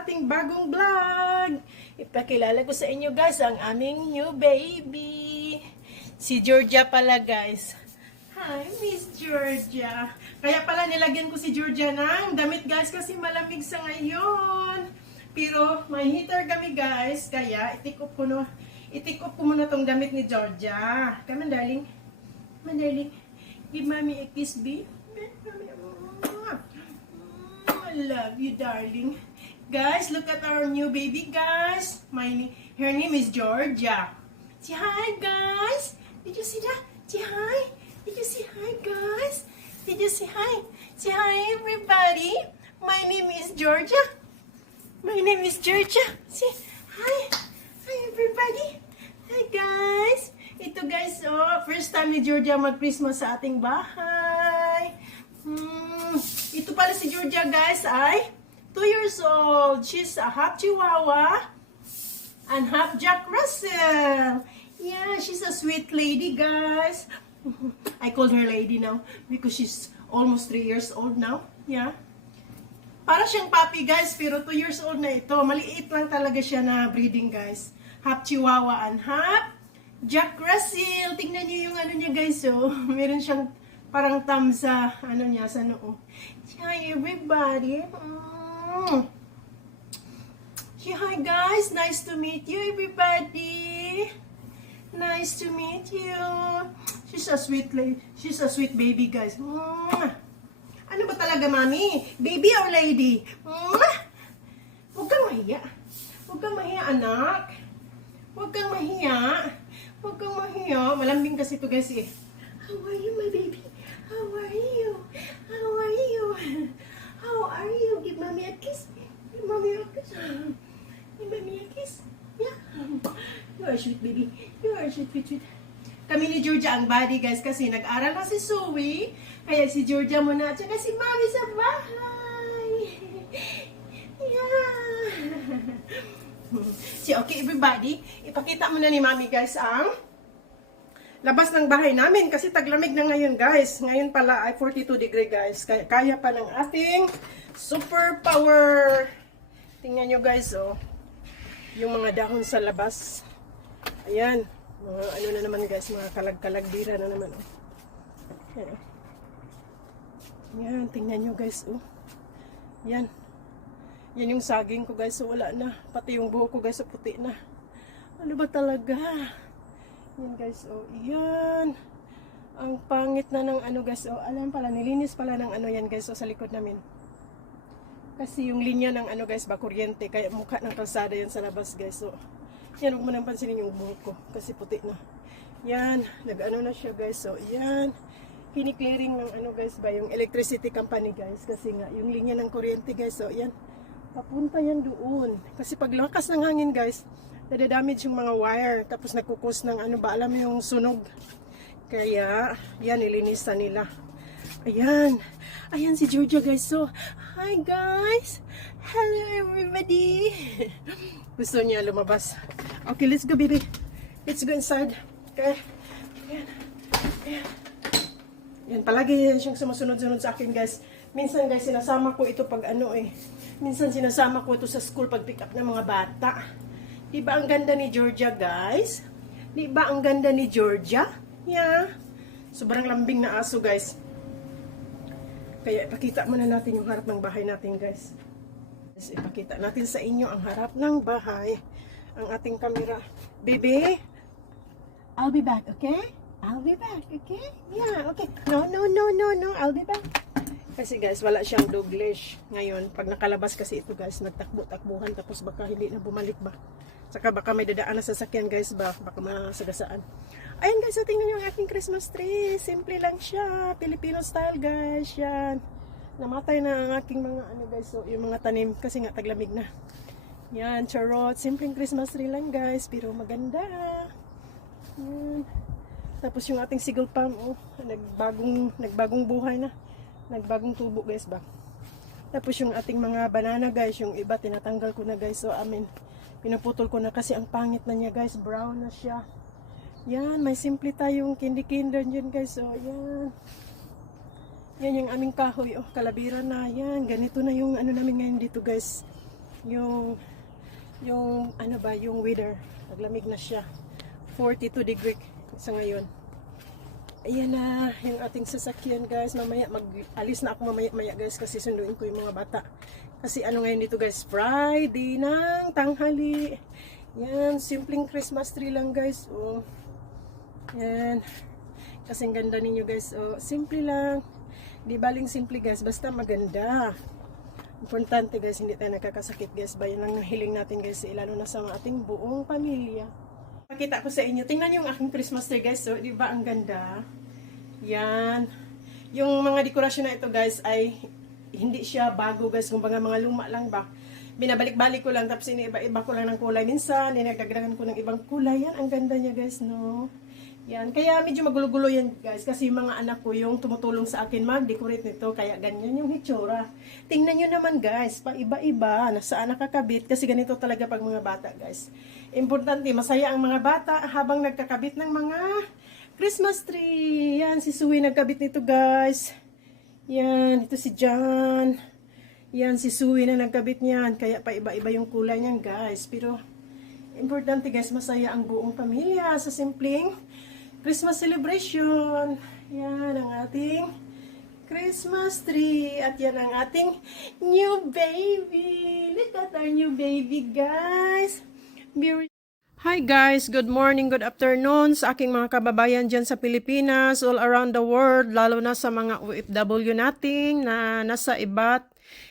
sa ating bagong vlog. Ipakilala ko sa inyo guys ang aming new baby. Si Georgia pala guys. Hi, Miss Georgia. Kaya pala nilagyan ko si Georgia ng damit guys kasi malamig sa ngayon. Pero may heater kami guys, kaya itikop ko muna tong damit ni Georgia. Come on darling. Come on darling. Give mommy a kiss, babe. I love you, darling. Guys, look at our new baby, guys. Her name is Georgia. Say hi, guys. Did you see that? Say hi. Did you say hi, guys? Did you say hi? Say hi, everybody. My name is Georgia. My name is Georgia. Say hi. Hi, everybody. Hi, guys. Ito, guys, first time ni Georgia mag-Christmas sa ating bahay. Ito pala si Georgia guys ay 2 years old. She's a half Chihuahua and half Jack Russell. Yeah, she's a sweet lady guys. I called her lady now because she's almost 3 years old now. Yeah. Para siyang puppy guys pero 2 years old na ito. Maliit lang talaga siya na breeding guys. Half Chihuahua and half Jack Russell. Tingnan niyo yung ano niya guys. Meron siyang parang thumb sa ano niya sa noo. Hi everybody. Hi guys, nice to meet you everybody. Nice to meet you. She's a sweet lady. She's a sweet baby guys. Ano ba talaga mami? Baby or lady? Huwag kang mahiya. Huwag kang mahiya anak. Huwag kang mahiya. Huwag kang mahiya. Malambing kasi ito guys eh. How are you my baby? How are you? How are you? How are you? Give mommy a kiss. Give mommy a kiss. Give mommy a kiss. Yeah. You are sweet baby. You are sweet, sweet, sweet. Kami ni Georgia ang body guys kasi nag-aral na si Zoe. Kaya si Georgia muna at saka si mommy sa bahay. Yeah. Si okay everybody. Ipakita mo na ni mommy guys ang labas ng bahay namin kasi taglamig na ngayon guys. Ngayon pala ay 42 degree guys. Kaya pa ng ating super power. Tingnan nyo guys yung mga dahon sa labas. Ayan. Mga ano na naman guys. Mga kalag-kalagdira na naman Ayan. Tingnan nyo guys Yan. Yan yung saging ko guys. Wala na. Pati yung buhok ko guys puti na. Ano ba talaga? Yan guys, yan. Ang pangit na ng ano guys, alam pala, nilinis pala ng ano yan guys, sa likod namin. Kasi yung linya ng ano guys, kuryente, kaya mukha ng kalsada yan sa labas guys. Yan, huwag mo nang pansinin yung buhok ko, kasi puti na. Yan, nag-ano na siya guys, yan. Kiniklearing ng ano guys ba, yung electricity company guys, kasi nga, yung linya ng kuryente guys, yan. Papunta yan doon. Kasi pag lakas ng hangin guys, nadadamage yung mga wire, tapos nagkukos ng ano ba, alam mo yung sunog. Kaya, yan, nilinisan nila. Ayan. Ayan si Georgia guys. So, hi guys. Hello everybody. Gusto niya lumabas. Okay, let's go baby. Let's go inside. Okay. Ayan. Ayan. Yan, palagi yan siyang sumusunod-sunod sa akin guys. Minsan guys, sinasama ko ito pag ano Minsan sinasama ko ito sa school pag pick up ng mga bata. Diba ang ganda ni Georgia, guys? Diba ang ganda ni Georgia? Yeah. Sobrang lambing na aso, guys. Kaya ipakita muna natin yung harap ng bahay natin, guys. Ipakita natin sa inyo ang harap ng bahay. Ang ating camera. Baby, I'll be back, okay? I'll be back, okay? Yeah, okay. No. I'll be back. Kasi guys, wala siyang dog leash. Ngayon, pag nakalabas kasi ito guys, nagtakbo-takbuhan tapos baka hindi na bumalik ba. Saka baka may dadaan na sasakyan guys ba, baka masagasaan. Ayan guys, so tingnan nyo ang aking Christmas tree. Simple lang siya. Filipino style guys. Yan. Namatay na ang aking mga ano guys. So yung mga tanim kasi nga taglamig na. Yan, charot. Simpleng Christmas tree lang guys. Pero maganda. Yan. Tapos yung ating sigol palm, nagbagong buhay na. Nagbagong tubo guys ba. Tapos yung ating mga banana guys, yung iba tinatanggal ko na guys. So pinaputol ko na kasi ang pangit na niya guys, brown na siya. Yan, may simple tayong candy kinder dyan guys. So yan. Yan yung aming kahoy, kalabira na. Yan, ganito na yung ano namin ngayon dito guys. yung ano ba, yung weather. Naglamig na siya. 42 degree sa ngayon. Ayan na yung ating sasakyan guys. Mamaya mag-alis na ako mamaya guys kasi sunduin ko yung mga bata. Kasi ano ngayon dito guys, Friday ng tanghali. Yan, simpleng Christmas tree lang guys. Oh. Yan. Kasing ganda ninyo guys. Oh, simple lang. Di baling simple guys, basta maganda. Importante guys, hindi tayo nakakasakit guys. Bayan lang ng hiling natin guys, lalo na sa ating buong pamilya. Pakita ko sa inyo. Tingnan yung aking Christmas tree guys. So, di ba ang ganda? Yan. Yung mga dekorasyon na ito guys ay hindi siya bago guys. Kung mga luma lang ba. Binabalik-balik ko lang. Tapos iniiba-iba ko lang ng kulay. Minsan, dinagdagdagan ko ng ibang kulay. Yan, ang ganda niya guys, no? Yan. Kaya medyo magulo-gulo yan guys. Kasi yung mga anak ko yung tumutulong sa akin mag-decorate nito. Kaya ganyan yung hitsura. Tingnan nyo naman guys. Pa iba-iba. Nasaan nakakabit. Kasi ganito talaga pag mga bata guys. Importante, masaya ang mga bata habang nagkakabit ng mga Christmas tree. Yan, si Suwi nagkabit nito guys. Yan, ito si John. Yan, si Suwi na nagkabit niyan. Kaya pa iba-iba yung kulay niyan guys. Pero, importante guys, masaya ang buong pamilya sa simpleng Christmas celebration. Yan, ang ating Christmas tree. At yan ang ating new baby. Look at our new baby guys. Hi guys, good morning, good afternoon sa aking mga kababayan dyan sa Pilipinas, all around the world, lalo na sa mga OFW nating na nasa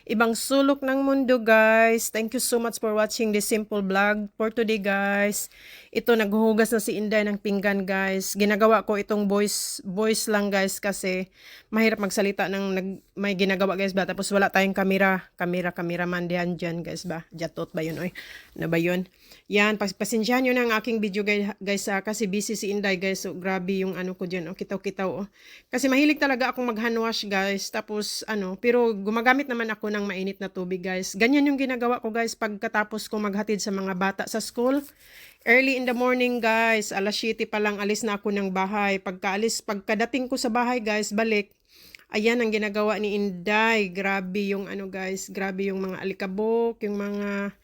ibang sulok ng mundo guys. Thank you so much for watching this simple vlog for today guys. Ito, naghuhugas na si Inday ng pinggan guys. Ginagawa ko itong voice lang guys kasi mahirap magsalita ng may ginagawa guys ba. Tapos wala tayong cameraman diyan guys ba. Jatot ba yun oy? Ano ba yun? Yan, pasensyahan nyo na ang aking video guys kasi busy si Inday guys. So grabe yung ano ko dyan. Oh, kitaw-kitaw oh. Kasi mahilig talaga akong mag-handwash guys. Tapos pero gumagamit naman ako ng mainit na tubig guys. Ganyan yung ginagawa ko guys pagkatapos ko maghatid sa mga bata sa school. Early in the morning guys, alas 7 pa lang alis na ako ng bahay. Pagkadating ko sa bahay guys, balik. Ayan ang ginagawa ni Inday. Grabe yung guys, grabe yung mga alikabok, yung mga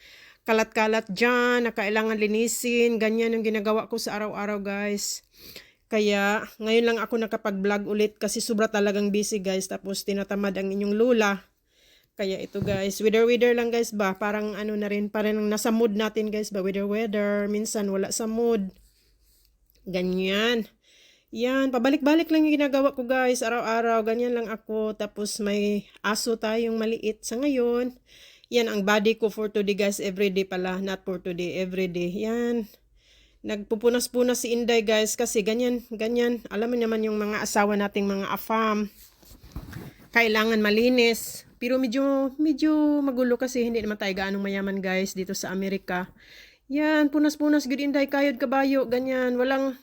kalat-kalat dyan, na kailangan linisin. Ganyan yung ginagawa ko sa araw-araw guys. Kaya ngayon lang ako nakapag-vlog ulit kasi sobra talagang busy guys. Tapos tinatamad ang inyong lula. Kaya ito guys, weather lang guys ba, parang na rin, parang nasa mood natin guys ba, weather, minsan wala sa mood. Ganyan. Yan, pabalik-balik lang yung ginagawa ko guys, araw-araw, ganyan lang ako. Tapos may aso tayong maliit sa ngayon. Yan, ang body ko for today guys, everyday pala, not for today, everyday. Yan. Nagpupunas-punas si Inday guys, kasi ganyan. Alam mo naman yung mga asawa nating mga afam. Kailangan malinis. Pero medyo magulo kasi hindi naman tayo gaanong mayaman guys dito sa Amerika. Yan, punas-punas gud Inday kayod kabayo, ganyan. Walang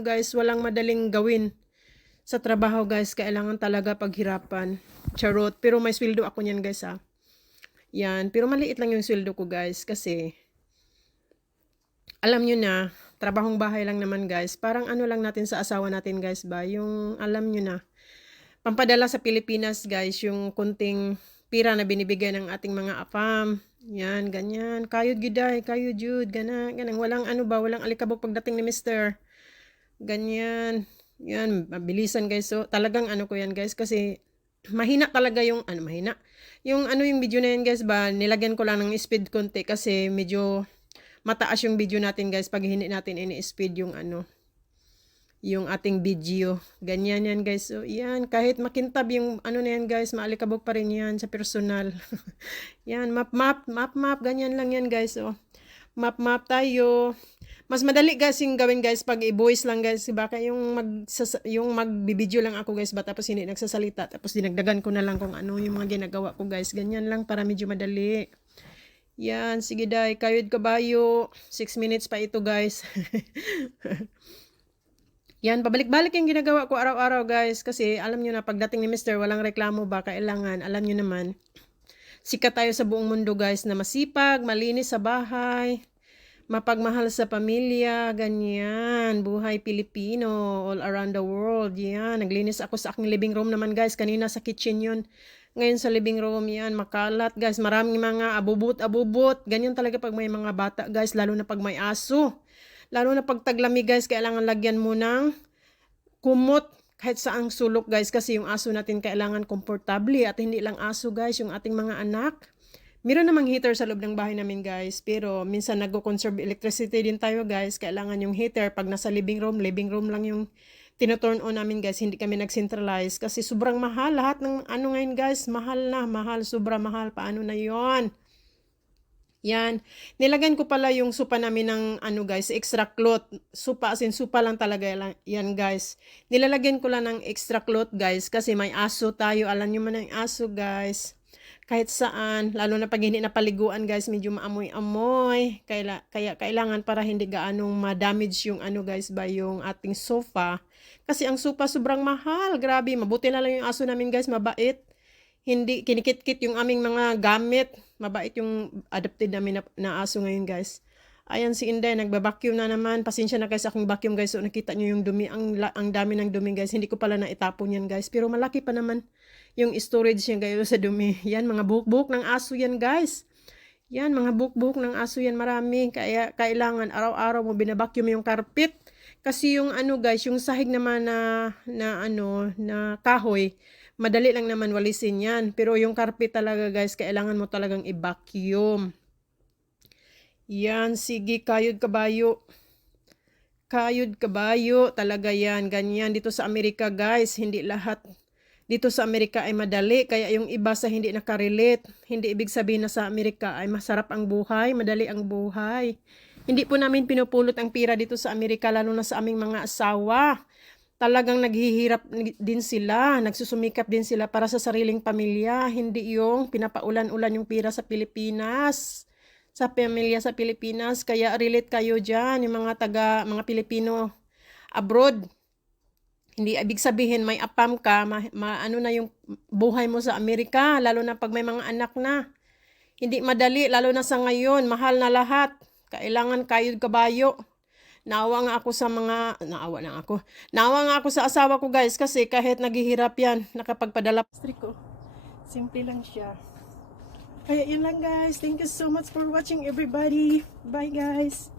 guys, walang madaling gawin sa trabaho guys. Kailangan talaga paghirapan. Charot. Pero may sweldo ako niyan guys ha. Yan, pero maliit lang yung sweldo ko guys kasi alam nyo na, trabahong bahay lang naman guys. Parang lang natin sa asawa natin guys ba, yung alam nyo na. Pampadala sa Pilipinas guys, yung kunting pira na binibigay ng ating mga apam. Yan, ganyan. Kayod giday, kayod jud, ganang. Walang walang alikabok pagdating ni Mr. Ganyan. Yan, mabilisan guys. So, talagang ko yan guys kasi mahina talaga yung, mahina. Yung yung video na yan guys ba, nilagyan ko lang ng speed konti kasi medyo mataas yung video natin guys pag hindi natin ini-speed yung yung ating video. Ganyan yan guys. So yan, kahit makintab yung na yan guys, maalikabok pa rin yan sa personal. Yan, map, ganyan lang yan guys. So, map tayo. Mas madali guys yung gawin guys pag i-voice lang guys. Baka yung magbibideo lang ako guys ba tapos hindi nagsasalita. Tapos dinagdagan ko na lang kung ano yung mga ginagawa ko guys. Ganyan lang para medyo madali. Yan, sige day, kayod kabayo. 6 minutes pa ito guys. Yan, pabalik-balik yung ginagawa ko araw-araw guys. Kasi alam nyo na pagdating ni Mr. walang reklamo ba, kailangan. Alam nyo naman, sikat tayo sa buong mundo guys na masipag, malinis sa bahay, mapagmahal sa pamilya, ganyan. Buhay Pilipino, all around the world. Yan, naglinis ako sa aking living room naman guys. Kanina sa kitchen yun. Ngayon sa living room, yan, makalat guys. Maraming mga abubot. Ganyan talaga pag may mga bata guys, lalo na pag may aso. Lalo na pag taglamig guys, kailangan lagyan mo ng kumot kahit saang sulok guys, kasi yung aso natin kailangan komportable at hindi lang aso guys, yung ating mga anak. Meron namang heater sa loob ng bahay namin guys, pero minsan nag-conserve electricity din tayo guys. Kailangan yung heater pag nasa living room lang yung tino-turn on namin guys. Hindi kami nag-centralize kasi sobrang mahal. Lahat ng ano ngayon guys, mahal na, mahal, sobra mahal. Paano na yon? Yan. Nilagyan ko pala yung supa namin ng ano guys, extra cloth. Supa, as in supa lang talaga yan guys. Nilalagyan ko lang ng extra cloth guys kasi may aso tayo. Alam nyo man ang aso guys. Kahit saan, lalo na pag hindi napaliguan guys, medyo maamoy-amoy. Kaya kailangan para hindi gaanong ma-damage yung ano guys ba, yung ating sofa. Kasi ang sofa sobrang mahal. Grabe, mabuti na lang yung aso namin guys, mabait. Hindi kinikit-kit yung aming mga gamit. Mabait yung adopted namin na aso ngayon guys. Ayan si Inday, nagbabacuum na naman. Pasensya na guys akong vacuum guys. So nakita nyo yung dumi, ang dami ng dumi guys. Hindi ko pala naitapon yan guys. Pero malaki pa naman yung storage niya guys sa dumi. Yan, mga buhok-buhok ng aso yan guys. Yan, mga buhok-buhok ng aso yan, marami. Kaya kailangan araw-araw mo binabacuum yung carpet. Kasi yung ano guys, yung sahig naman na kahoy, madali lang naman walisin yan. Pero yung carpet talaga guys, kailangan mo talagang i-vacuum. Yan, sige, kayod kabayo. Kayod kabayo, talaga yan. Ganyan, dito sa Amerika guys, hindi lahat dito sa Amerika ay madali. Kaya yung iba sa hindi nakarelate, hindi ibig sabihin na sa Amerika ay masarap ang buhay, madali ang buhay. Hindi po namin pinupulot ang pira dito sa Amerika, lalo na sa aming mga asawa. Talagang naghihirap din sila, nagsusumikap din sila para sa sariling pamilya. Hindi yung pinapaulan-ulan yung pira sa Pilipinas, sa pamilya sa Pilipinas. Kaya relate kayo dyan, yung mga Pilipino abroad. Hindi ibig sabihin may apam ka, ano na yung buhay mo sa Amerika, lalo na pag may mga anak na. Hindi madali, lalo na sa ngayon, mahal na lahat. Kailangan kayod kabayo. Naawa nga ako sa asawa ko guys, kasi kahit naghihirap yan, nakapagpadala. Ko, simple lang siya. Kaya yun lang guys. Thank you so much for watching everybody. Bye guys.